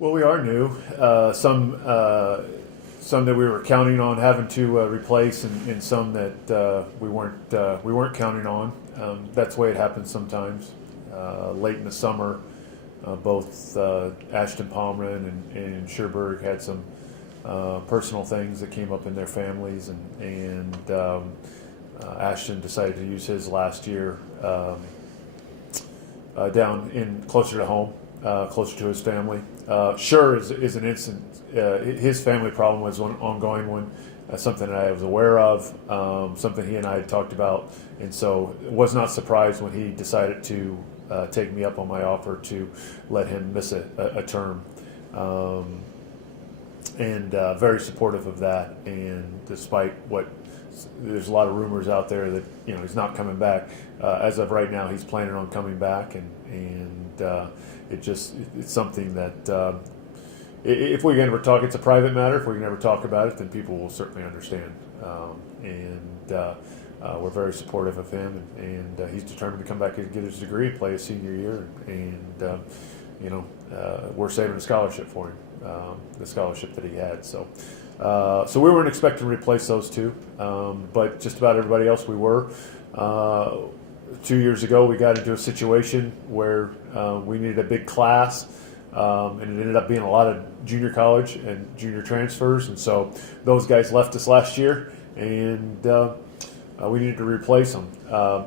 Well, we are new. Some that we were counting on having to replace, and some that we weren't counting on. That's the way it happens sometimes. Late in the summer, both Ashton Palmer and Sherberg had some personal things that came up in their families, and Ashton decided to use his last year down in closer to home, closer to his family. Sure is an instant. His family problem was an ongoing one, something that I was aware of, something he and I had talked about, and so was not surprised when he decided to take me up on my offer to let him miss a term. And very supportive of that. And despite what there's a lot of rumors out there that he's not coming back. As of right now, he's planning on coming back, and it's something that if we can ever talk, it's a private matter. If we can ever talk about it, then people will certainly understand. We're very supportive of him, and he's determined to come back and get his degree and play his senior year. And we're saving a scholarship for him, the scholarship that he had. So we weren't expecting to replace those two, but just about everybody else we were. 2 years ago, we got into a situation where we needed a big class, and it ended up being a lot of junior college and junior transfers, and so those guys left us last year, and we needed to replace them.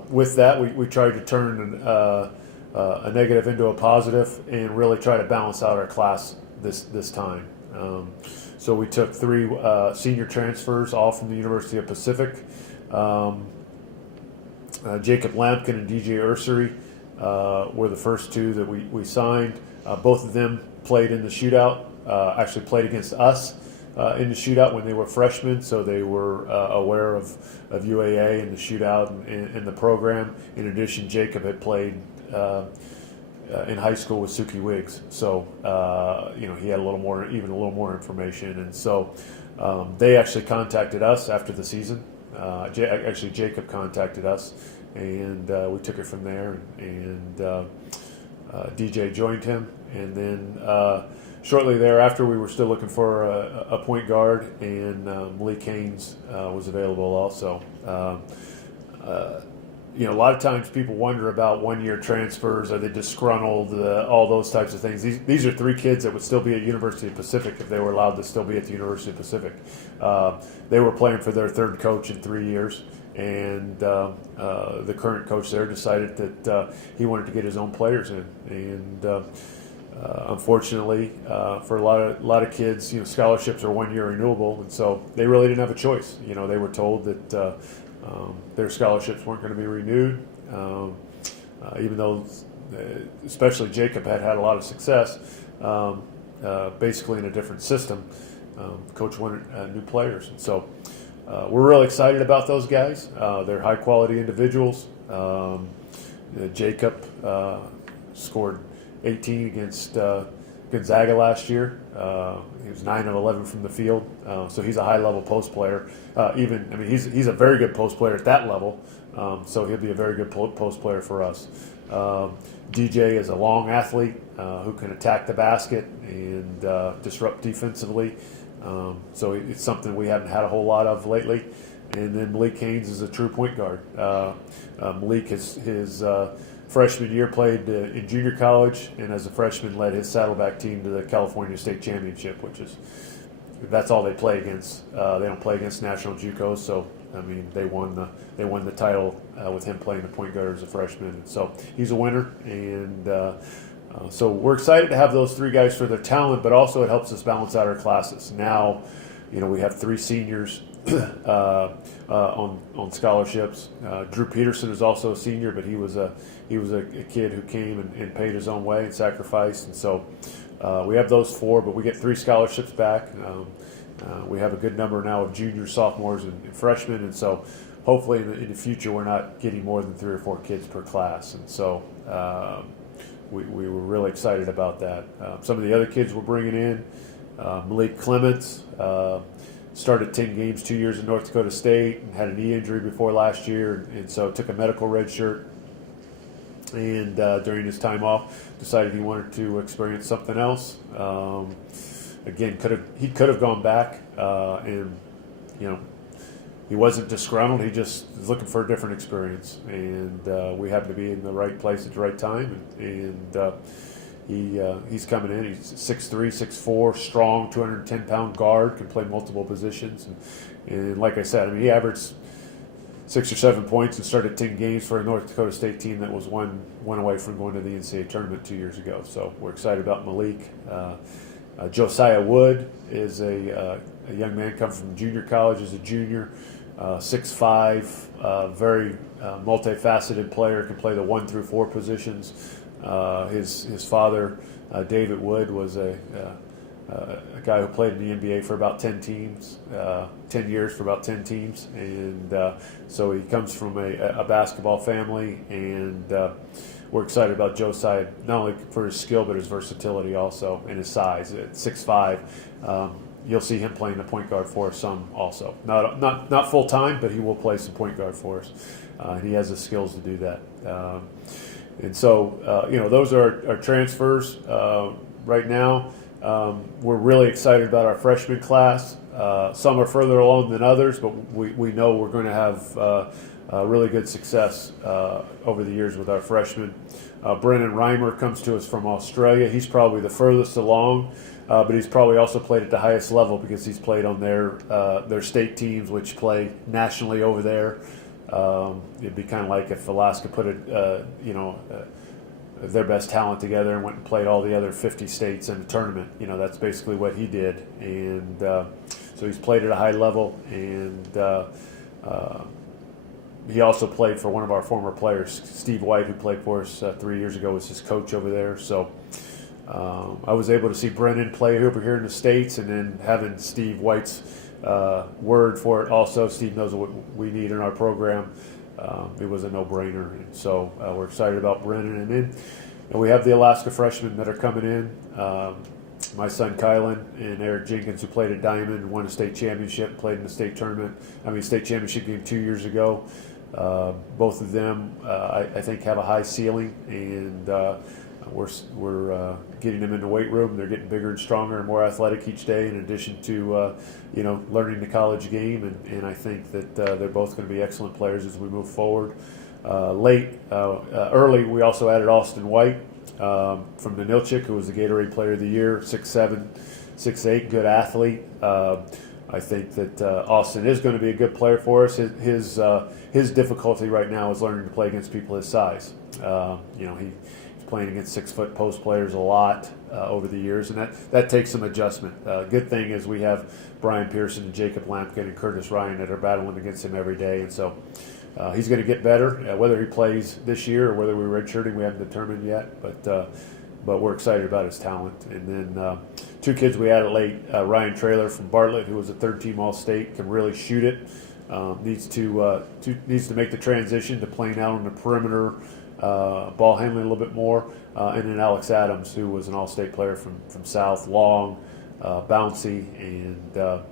With that, we tried to turn a negative into a positive and really try to balance out our class this time. So we took three senior transfers, all from the University of Pacific. Jacob Lampkin and DJ Ursery were the first two that we signed. Both of them played in the shootout, actually played against us in the shootout when they were freshmen, so they were aware of UAA and the shootout and the program. In addition, Jacob had played in high school with Suki Wiggs, so he had even a little more information, and so they actually contacted us after the season. Actually, Jacob contacted us, and we took it from there. And DJ joined him, and then shortly thereafter, we were still looking for a point guard, and Malik Haynes was available also. A lot of times people wonder about one-year transfers. Are they disgruntled? All those types of things. These are three kids that would still be at University of Pacific if they were allowed to still be at the University of Pacific. They were playing for their third coach in 3 years, and the current coach there decided that he wanted to get his own players in. And unfortunately, for a lot of kids, scholarships are 1 year renewable, and so they really didn't have a choice. They were told that their scholarships weren't going to be renewed, even though, especially Jacob had a lot of success, basically in a different system. Coach wanted new players, and so we're really excited about those guys. They're high-quality individuals. Jacob scored 18 against Gonzaga last year. He was 9 of 11 from the field, so he's a high-level post player. He's a very good post player at that level, so he'll be a very good post player for us. DJ is a long athlete who can attack the basket and disrupt defensively, so it's something we haven't had a whole lot of lately. And then Malik Haynes is a true point guard. Malik his freshman year played in junior college, and as a freshman led his Saddleback team to the California State Championship, that's all they play against. They don't play against national JUCOs, so they won the title with him playing the point guard as a freshman. And so he's a winner, and so we're excited to have those three guys for their talent, but also it helps us balance out our classes. Now, we have three seniors on scholarships. Drew Peterson is also a senior, but he was a kid who came and paid his own way and sacrificed. And so we have those four, but we get three scholarships back. We have a good number now of juniors, sophomores, and freshmen, and so hopefully in the future we're not getting more than 3 or 4 kids per class. And so we were really excited about that. Some of the other kids we're bringing in, Malik Clements, started 10 games 2 years at North Dakota State and had a knee injury before last year, and so took a medical red shirt. and during his time off, decided he wanted to experience something else. Again, he could have gone back, and you know, he wasn't disgruntled. He just was looking for a different experience, and we happened to be in the right place at the right time, and he's coming in. He's 6'3", 6'4", strong, 210-pound guard, can play multiple positions, and like I said, I mean, he averaged 6 or 7 points and started 10 games for a North Dakota State team that was one away from going to the NCAA tournament 2 years ago. So we're excited about Malik. Josiah Wood is a young man coming from junior college as a junior, 6'5", very multifaceted player, can play the 1 through 4 positions. His father, David Wood, was a guy who played in the NBA for about 10 teams, 10 years for about 10 teams, and so he comes from a basketball family, and we're excited about Josiah, not only for his skill but his versatility also, and his size. At 6'5", you'll see him playing the point guard for us some also. Not full time, but he will play some point guard for us, and he has the skills to do that. And so, those are our transfers right now. We're really excited about our freshman class. Some are further along than others, but we know we're going to have really good success over the years with our freshmen. Brennan Reimer comes to us from Australia. He's probably the furthest along, but he's probably also played at the highest level because he's played on their state teams, which play nationally over there. It'd be kind of like if Alaska put their best talent together and went and played all the other 50 states in a tournament. That's basically what he did. And so he's played at a high level, and he also played for one of our former players, Steve White, who played for us 3 years ago, was his coach over there. So I was able to see Brennan play over here in the States, and then having Steve White's word for it also. Steve knows what we need in our program. It was a no-brainer, and so we're excited about Brennan. And we have the Alaska freshmen that are coming in. My son Kylan and Eric Jenkins, who played at Diamond, won a state championship, played in the state state championship game 2 years ago. Both of them, I think, have a high ceiling, and we're getting them in the weight room. They're getting bigger and stronger and more athletic each day, in addition to learning the college game. And I think that they're both going to be excellent players as we move forward. Early, we also added Austin White from the Nilchik, who was the Gatorade Player of the Year, 6'7", 6'8", good athlete. I think that Austin is going to be a good player for us. His difficulty right now is learning to play against people his size. He's playing against 6-foot post players a lot over the years, and that takes some adjustment. Good thing is we have Brian Pearson and Jacob Lampkin and Curtis Ryan that are battling against him every day, and so he's going to get better. Whether he plays this year or whether we're redshirting, we haven't determined yet, but we're excited about his talent. And then 2 kids we added late, Ryan Traylor from Bartlett, who was a third-team All-State, can really shoot it. Needs to make the transition to playing out on the perimeter, ball handling a little bit more. And then Alex Adams, who was an All-State player from South, long, bouncy, and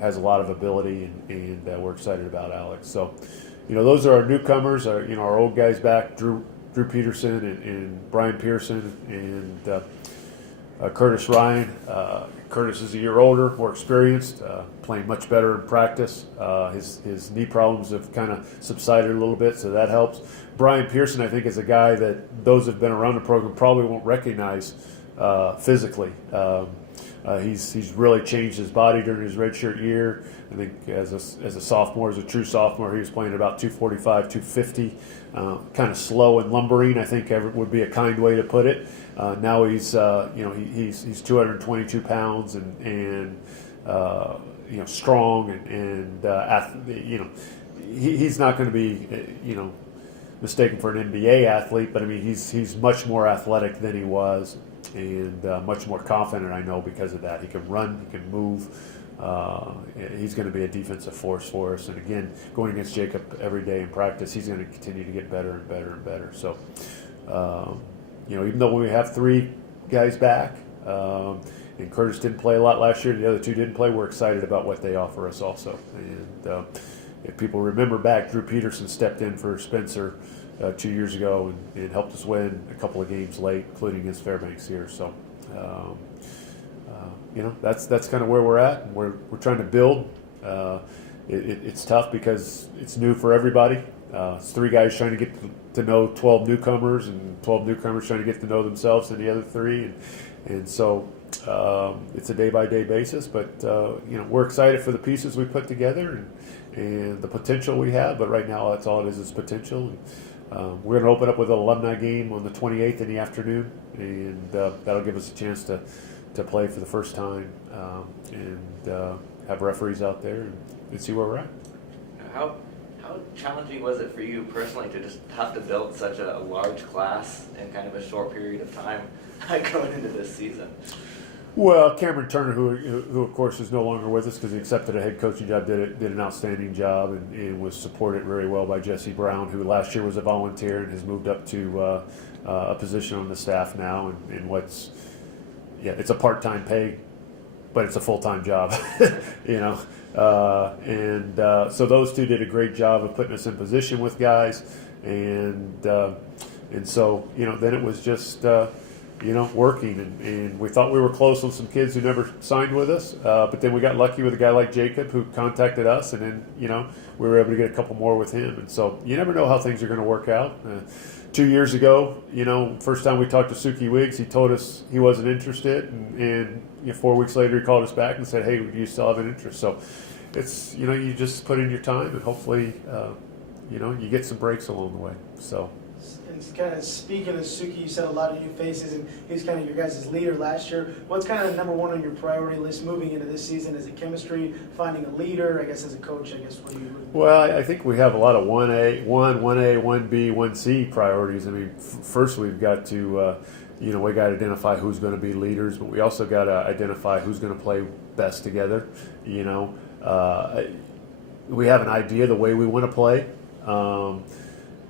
has a lot of ability, and we're excited about Alex. So, those are our newcomers. Our old guys back, Drew Peterson and Brian Pearson and Curtis Ryan. Curtis is a year older, more experienced, playing much better in practice. His knee problems have kind of subsided a little bit, so that helps. Brian Pearson, I think, is a guy that those who have been around the program probably won't recognize physically. He's really changed his body during his redshirt year. I think as a sophomore, as a true sophomore, he was playing at about 245, 250, kind of slow and lumbering, I think would be a kind way to put it. Now he's 222 pounds and strong and he's not going to be mistaken for an NBA athlete, but I mean he's much more athletic than he was, and much more confident, I know, because of that. He can run, he can move. He's going to be a defensive force for us. And again, going against Jacob every day in practice, he's going to continue to get better and better and better. So, even though we have 3 guys back, and Curtis didn't play a lot last year, the other 2 didn't play, we're excited about what they offer us also. And, if people remember back, Drew Peterson stepped in for Spencer 2 years ago and helped us win a couple of games late, including against Fairbanks here. So, that's kind of where we're at. And we're trying to build. It's tough because it's new for everybody. It's 3 guys trying to get to know 12 newcomers, and 12 newcomers trying to get to know themselves and the other 3, and so it's a day-by-day basis. But we're excited for the pieces we put together and the potential we have. But right now, that's all it is potential. We're going to open up with an alumni game on the 28th in the afternoon, and that'll give us a chance to play for the first time and have referees out there and see where we're at. How challenging was it for you personally to just have to build such a large class in kind of a short period of time going into this season? Well, Cameron Turner, who of course is no longer with us because he accepted a head coaching job, did an outstanding job and was supported very well by Jesse Brown, who last year was a volunteer and has moved up to a position on the staff now. And it's a part-time pay, but it's a full-time job, so those 2 did a great job of putting us in position with guys, and so then it was just working, and we thought we were close with some kids who never signed with us, but then we got lucky with a guy like Jacob who contacted us, and then we were able to get a couple more with him, and so you never know how things are going to work out. 2 years ago, first time we talked to Suki Wiggs, he told us he wasn't interested, and 4 weeks later he called us back and said, "Hey, do you still have an interest?" So it's you just put in your time, and hopefully you get some breaks along the way. So. And kind of speaking of Suki, you said a lot of new faces, and he's kind of your guys' leader last year. What's kind of number 1 on your priority list moving into this season? Is it chemistry, finding a leader? I guess as a coach, what do you? Well, I think we have a lot of 1A, 1B, 1C priorities. I mean, first we've got to, we got to identify who's going to be leaders, but we also got to identify who's going to play best together. We have an idea the way we want to play.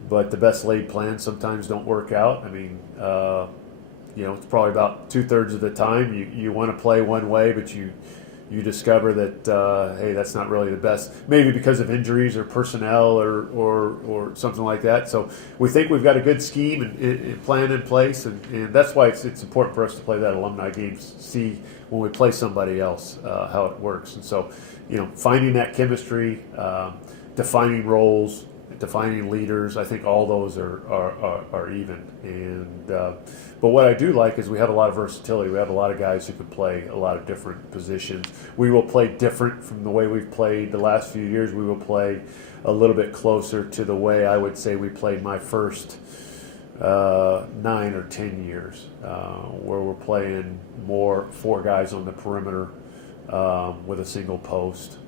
But the best laid plans sometimes don't work out. I mean, it's probably about 2/3 of the time you want to play one way, but you discover that hey, that's not really the best. Maybe because of injuries or personnel or something like that. So we think we've got a good scheme and plan in place, and that's why it's important for us to play that alumni game. See when we play somebody else how it works, and so finding that chemistry, defining roles. Defining leaders, I think all those are even. And but what I do like is we have a lot of versatility. We have a lot of guys who can play a lot of different positions. We will play different from the way we've played the last few years. We will play a little bit closer to the way I would say we played my first 9 or 10 years, where we're playing more 4 guys on the perimeter with a single post.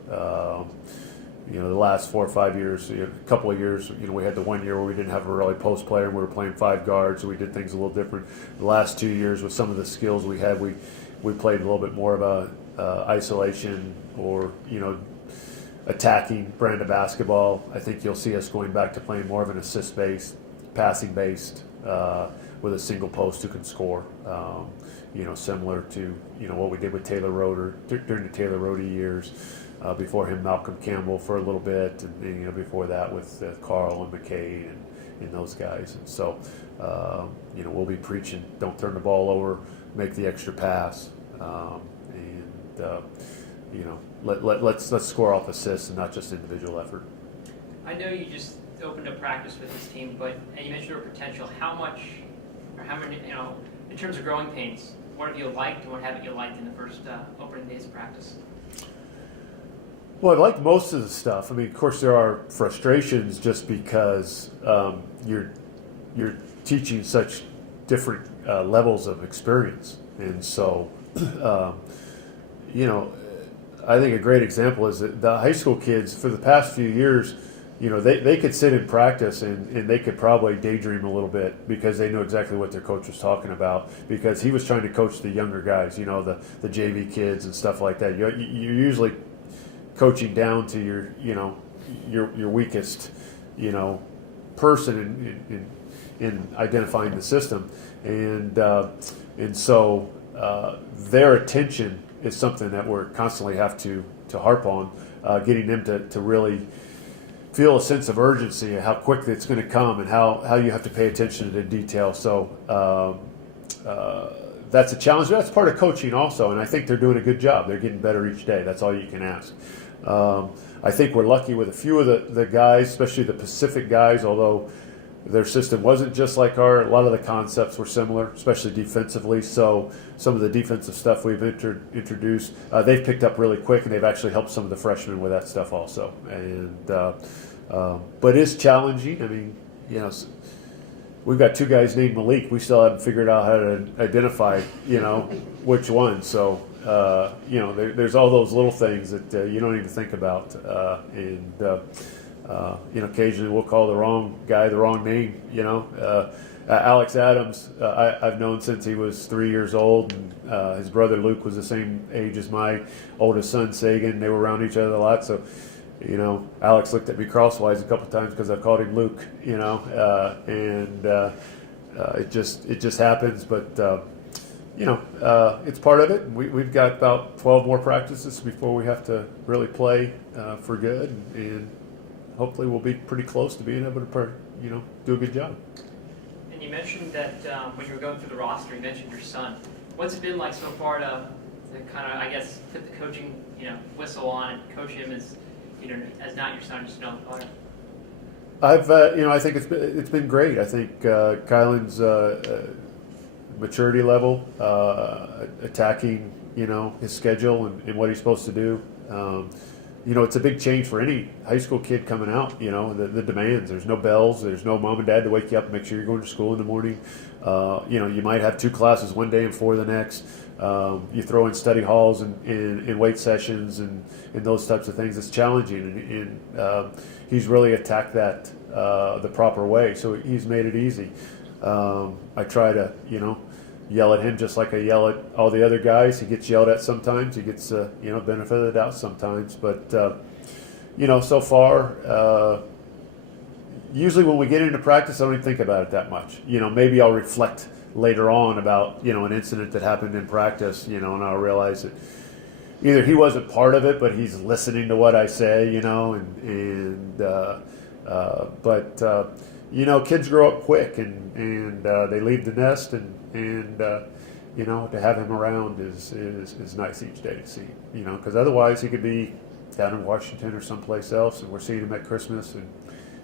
The last 4 or 5 years, a couple of years, we had the 1 year where we didn't have a really post player and we were playing 5 guards, so we did things a little different. The last 2 years with some of the skills we had, we played a little bit more of a isolation or, attacking brand of basketball. I think you'll see us going back to playing more of an assist-based, passing-based, with a single post who can score, similar to, what we did with Taylor Roeder during the Taylor Roeder years. Before him, Malcolm Campbell for a little bit, and before that with Carl and McKay and those guys. And so, we'll be preaching, don't turn the ball over, make the extra pass, let's score off assists and not just individual effort. I know you just opened up practice with this team, and you mentioned their potential. How much, or how many, in terms of growing pains, what have you liked and what haven't you liked in the first opening days of practice? Well, I like most of the stuff. I mean, of course, there are frustrations just because you're teaching such different levels of experience, and so I think a great example is that the high school kids for the past few years, they could sit in practice and they could probably daydream a little bit because they knew exactly what their coach was talking about because he was trying to coach the younger guys, the JV kids and stuff like that. You're usually coaching down to your weakest, person in identifying the system, and so their attention is something that we're constantly have to harp on, getting them to really feel a sense of urgency and how quickly it's going to come and how you have to pay attention to the detail. So that's a challenge. That's part of coaching also, and I think they're doing a good job. They're getting better each day. That's all you can ask. I think we're lucky with a few of the guys, especially the Pacific guys, although their system wasn't just like our. A lot of the concepts were similar, especially defensively. So some of the defensive stuff we've introduced, they've picked up really quick, and they've actually helped some of the freshmen with that stuff also. And but it's challenging. I mean, you know, we've got two guys named Malik. We still haven't figured out how to identify, you know, which one. So you know, there's all those little things that you don't even think about, and you know, occasionally we'll call the wrong guy the wrong name. You know, Alex Adams, I've known since he was 3 years old, and his brother Luke was the same age as my oldest son Sagan. They were around each other a lot, so. You know, Alex looked at me crosswise a couple times because I've called him Luke. You know, and it just happens. But you know, it's part of it. We've got about 12 more practices before we have to really play for good, and hopefully we'll be pretty close to being able to, you know, do a good job. And you mentioned that when you were going through the roster, you mentioned your son. What's it been like so far to kind of, I guess, put the coaching, you know, whistle on and coach him as, you know, as not your son, just another player? I've, you know, I think it's been great. I think Kylan's maturity level, attacking, you know, his schedule and what he's supposed to do. You know, it's a big change for any high school kid coming out. You know, the demands. There's no bells. There's no mom and dad to wake you up and make sure you're going to school in the morning. You know, you might have 2 classes one day and 4 the next. You throw in study halls and weight sessions and those types of things. It's challenging, and he's really attacked that the proper way. So he's made it easy. I try to, you know, yell at him just like I yell at all the other guys. He gets yelled at sometimes. He gets, you know, benefit of the doubt sometimes. But, you know, so far, usually when we get into practice, I don't even think about it that much. You know, maybe I'll reflect later on about, you know, an incident that happened in practice, you know, and I'll realize that either he wasn't part of it, but he's listening to what I say, you know, but you know, kids grow up quick and they leave the nest, and you know, to have him around is nice each day to see, you know, because otherwise he could be down in Washington or someplace else, and we're seeing him at Christmas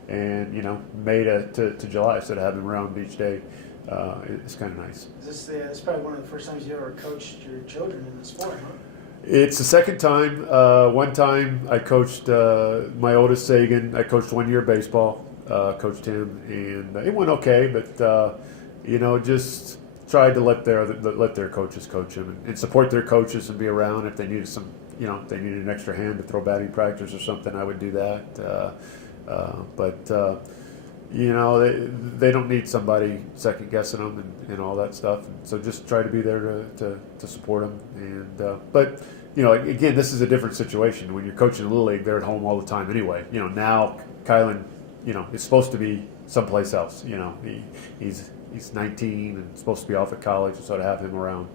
and you know, May to July, so to have him around each day. It's kind of nice. This is probably one of the first times you ever coached your children in the sport, huh? It's the second time. One time I coached my oldest Sagan. I coached 1 year baseball, coached him, and it went okay. But you know, just tried to let their coaches coach him and support their coaches and be around if they needed some. You know, if they needed an extra hand to throw batting practice or something, I would do that. But you know, they don't need somebody second guessing them and all that stuff. And so just try to be there to support them. And but you know, again, this is a different situation. When you're coaching Little League, they're at home all the time anyway. You know, now Kylan, you know, is supposed to be someplace else. You know, he's 19 and supposed to be off at college, and so to have him around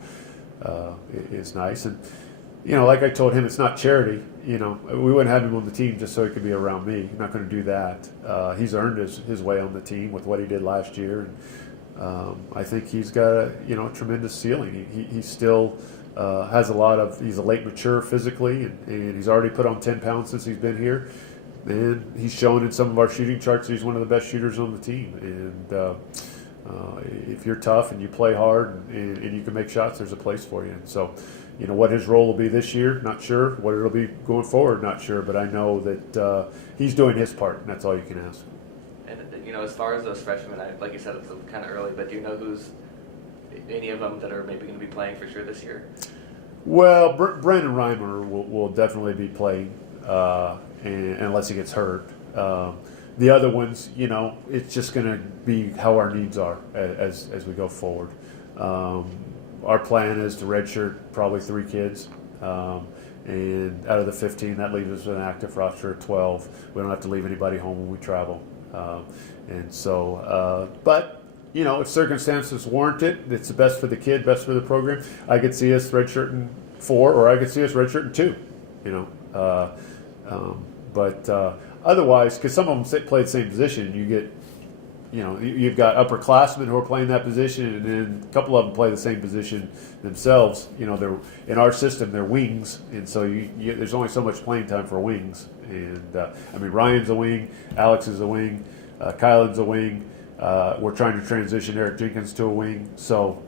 is nice. And you know, like I told him, it's not charity. You know, we wouldn't have him on the team just so he could be around me. I'm not going to do that. He's earned his way on the team with what he did last year, and I think he's got a tremendous ceiling. He still has a lot of. He's a late mature physically, and he's already put on 10 pounds since he's been here, and he's shown in some of our shooting charts that he's one of the best shooters on the team. And if you're tough and you play hard and you can make shots, there's a place for you. And so. You know, what his role will be this year, not sure. What it'll be going forward, not sure. But I know that he's doing his part, and that's all you can ask. And, you know, as far as those freshmen, like you said, it's kind of early, but do you know any of them that are maybe going to be playing for sure this year? Well, Brandon Reimer will definitely be playing, unless he gets hurt. The other ones, you know, it's just going to be how our needs are as we go forward. Our plan is to redshirt probably 3 kids, and out of the 15, that leaves us with an active roster of 12. We don't have to leave anybody home when we travel, and so. But you know, if circumstances warrant it, it's the best for the kid, best for the program. I could see us redshirting 4, or I could see us redshirting 2. You know, but otherwise, because some of them play the same position, you get, you've got upperclassmen who are playing that position, and then a couple of them play the same position themselves. They're in our system, they're wings, and so there's only so much playing time for wings. And Ryan's a wing, Alex is a wing, Kylan's a wing. We're trying to transition Eric Jenkins to a wing. So,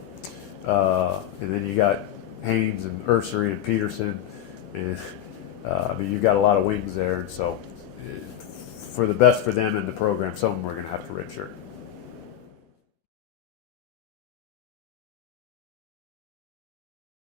and then you got Haynes and Ursery and Peterson, and you've got a lot of wings there. And so, for the best for them in the program, some of them are going to have to redshirt.